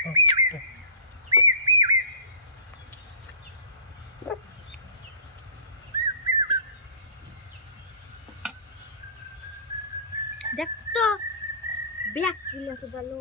দেখ তো bag kilo ভালো।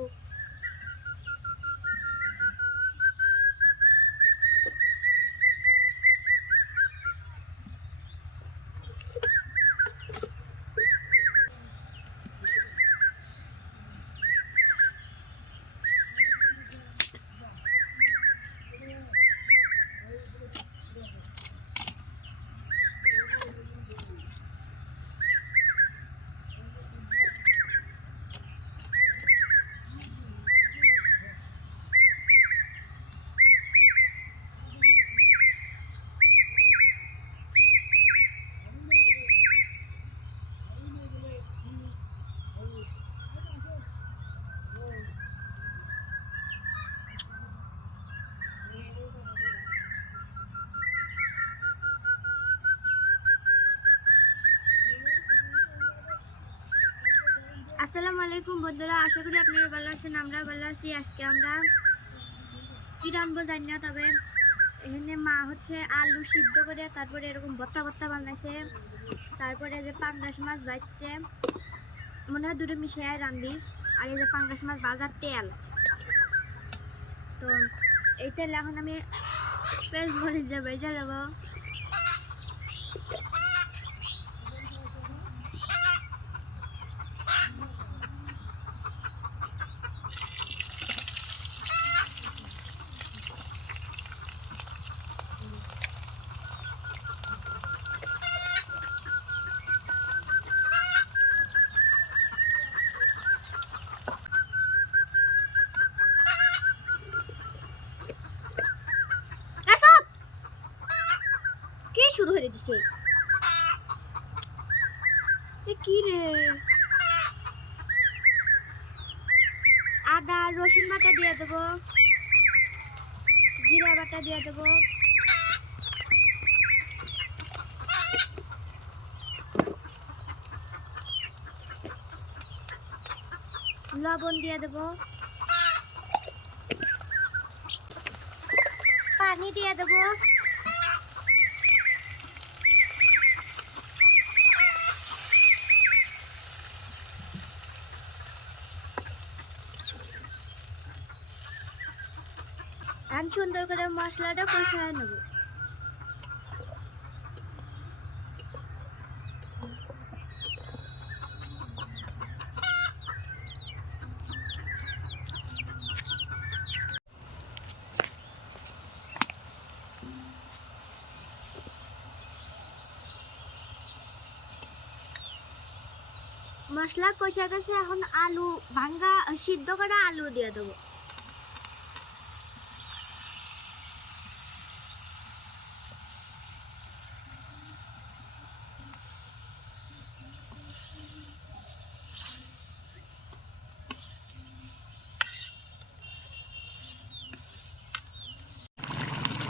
আসসালামু আলাইকুম বন্ধুরা, আশা করি আপনারা ভালো আছেন। আমরা ভালো আছি। আজকে আমরা কি রান্নবো জানি না, তবে এখানে মা হচ্ছে আলু সিদ্ধ করে তারপরে এরকম ভর্তা ভর্তা বানাইছে। তারপরে যে পাঙ্গাস মাছ ভাজছে, মনে হয় দুটো মিশিয়ে রান্নবি। আর এই যে পাঙ্গাস মাছ ভাজার তেল, তো এই তেল এখন আমি পেঁয়াজ মরিচ দিয়ে ভেজে নেবো। কি শুরু হয়ে দিছে কি রে? আদা রসুন বাটা দিয়ে দেবো, জিরা বাটা দিয়ে দেবো, লবণ দিয়ে দেবো, পানি দিয়ে দেবো, আর সুন্দর করে মশলাটা কষায় নেবো। মশলা কষা গেছে, এখন আলু ভাঙ্গা সিদ্ধ করে আলু দিয়ে দেবো।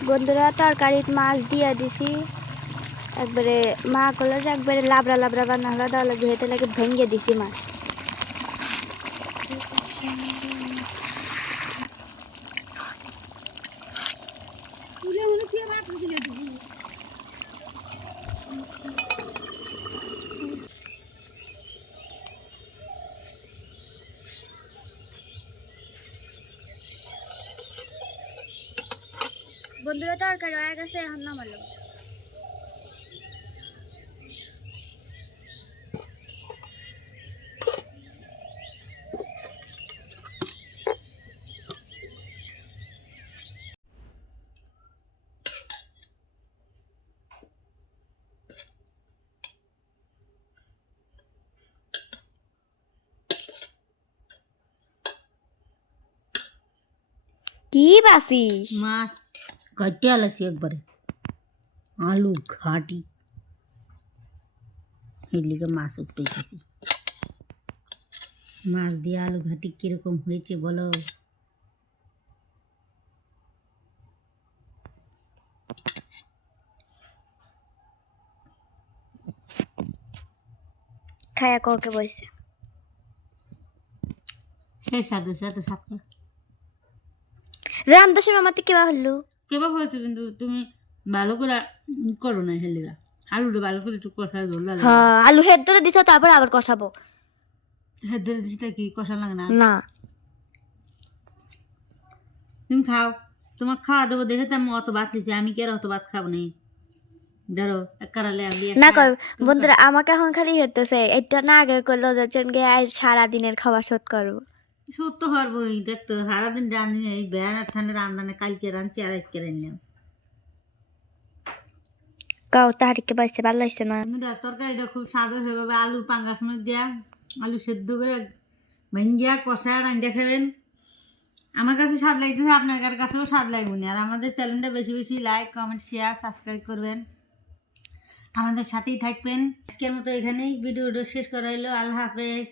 বন্ধুরা, তরকারিত মাছ দিয়ে দিছি। একবারে মা করলো যে একবারে লাবড়া লাবড়া বানা হলো, তাহলে যেহেতু লাগে ভেঙে দিছি মাছ। বন্ধুরা, তরকারি হয়ে গেছে, এখন নামালো। কি বাসিস? মাছ কাটিয়ে আলাছি একবারে, আলু ঘাটি এদিকে মাছ উঠেছি। মাছ দিয়ে আলু ঘাটি কিরকম হয়েছে বলো? খায়া কাউকে বসে সেই সাধু সাধু সাথে রান্নার সময় আমার তো কেবা হলো কেবা হয়েছে কিন্তু তুমি ভালো করে করো না হেলিরা আলুটা ভালো করে একটু কষা ঝোল লাগে হ্যাঁ আলু হেড ধরে দিছো তারপর আবার কষাবো হেদের দিটা কি কষা লাগে না না তুমি খাও তোমার খাওয়া দেবো দেখে তো আমি অত ভাত লিছি আমি কি আর অত ভাত খাবো নি ধরো এক কারালে আমি না কই বন্ধুরা আমাকে এখন খালি হতেছে এটা না আগে করলো যাচ্ছেন গিয়ে আজ সারাদিনের খাওয়া শোধ করবো সত্য হরবই দেখতো সারাদিন রান্ধি এই বেড়ার ঠান্ডা রান্ধানে কালকে রাঁধছি আর আজকে রান্নাম কাউ তাহারিকে পাইছে ভালো লাগছে না বন্ধুরা তরকারিটা খুব স্বাদ হয়েছে এভাবে আলুর পাঙ্গাস মধ্যে দেওয়া আলু সেদ্ধ করে ভেঙ্গিয়া কষা রান্ধা খাবেন আমার কাছে স্বাদ লাগতেছে আপনার কাছেও স্বাদ লাগবে না আর আমাদের চ্যানেলটা বেশি বেশি লাইক কমেন্ট শেয়ার সাবস্ক্রাইব করবেন আমাদের সাথেই থাকবেন আজকের মতো এখানেই ভিডিওটা শেষ করা হলো আল্লাহ হাফেজ